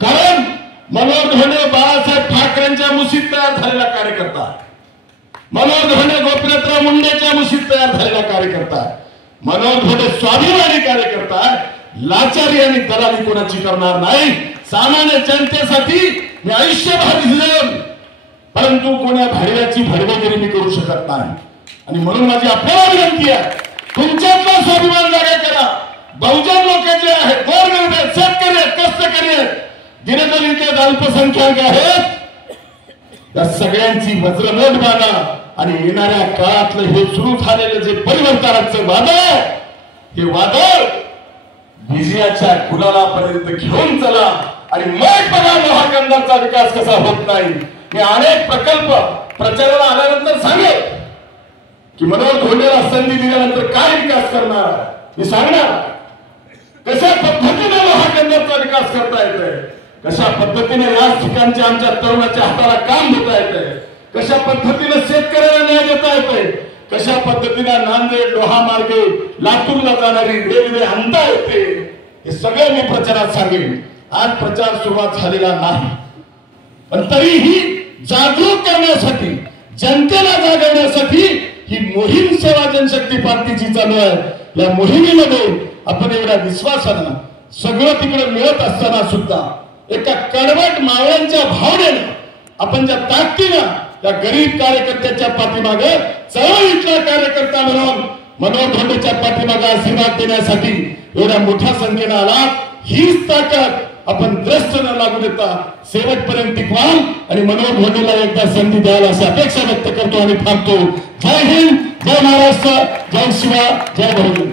कारण मनोहर धोंडे बाळासाहेब ठाकरेंच्या मुशीत तयार झालेला कार्यकर्ता, मनोहर धोंडे गोपीनाथराव मुंडेच्या मुशीत तयार झालेला कार्यकर्ता, मनोहर धोंडे स्वाभिमानी कार्यकर्ता, लाचारी आणि दलाली कोणाची करणार नाही। सामान्य जनतेसाठी मी आयुष्यभर झिजल, परंतु कोणा भाडव्याची भडवेगिरी मी करू शकत नाही। आणि म्हणून माझी आपल्याला विनंती आहे, तुमच्यातला स्वाभिमान जागा करा। बहुजन लोक जे आहेत, गोरगरीब आहेत, शेतकरी आहेत, कष्टकरी आहेत, दिनदलित आहेत, अल्पसंख्याक आहेत, त्या सगळ्यांची वज्रनोट बांधा आणि येणाऱ्या काळातलं हे सुरू झालेलं जे परिवर्तनाचं वादळ आहे, हे वादळ विजयाच्या गुलालापर्यंत घेऊन चला आणि मग बघा महाकंदाचा विकास कसा होत नाही। मी अनेक प्रकल्प प्रचाराला आल्यानंतर सांगेल की मनोहर धोंडेला संधी दिल्यानंतर काय विकास करणार, मी सांगणार कशा पद्धतीने महाकंदाचा विकास करता येतोय, कशा पद्धतीने याच ठिकाणच्या आमच्या तरुणाच्या हाताला काम देता येतंय, कशा पद्धतीने शेतकऱ्याला न्याय देता येतोय, कशा पद्धतीने नांदेड लोहा मार्गे लातूरला जाणारी रेल्वे आणता येते, हे सगळे मी प्रचारात सांगेन। आज प्रचार सुरुवात झालेला नाही, पण तरीही जागरूक करण्यासाठी, जनतेला जागवण्यासाठी ही मोहीम सेवा जनशक्ती पार्टीची चालू आहे। या मोहिमेमध्ये आपण एवढ्या विश्वासानं सगळं तिकडे मिळत असताना सुद्धा एका कडवट मावळ्यांच्या भावनेनं आपण ज्या ताकदीनं त्या गरीब कार्यकर्त्याच्या पाठीमागे, चळवळीतला कार्यकर्ता म्हणून मनोहर धोंडेच्या पाठीमागे आशीर्वाद देण्यासाठी एवढ्या मोठ्या संख्येनं आला, हीच ताकद आपण द्रष्ट न लागू देता शेवटपर्यंत टिकवाल आणि मनोहर धोंडेला एकदा संधी द्याल अशी अपेक्षा व्यक्त करतो आणि थांबतो। जय हिंद, जय महाराष्ट्र, जय शिवा, जय बहुजन।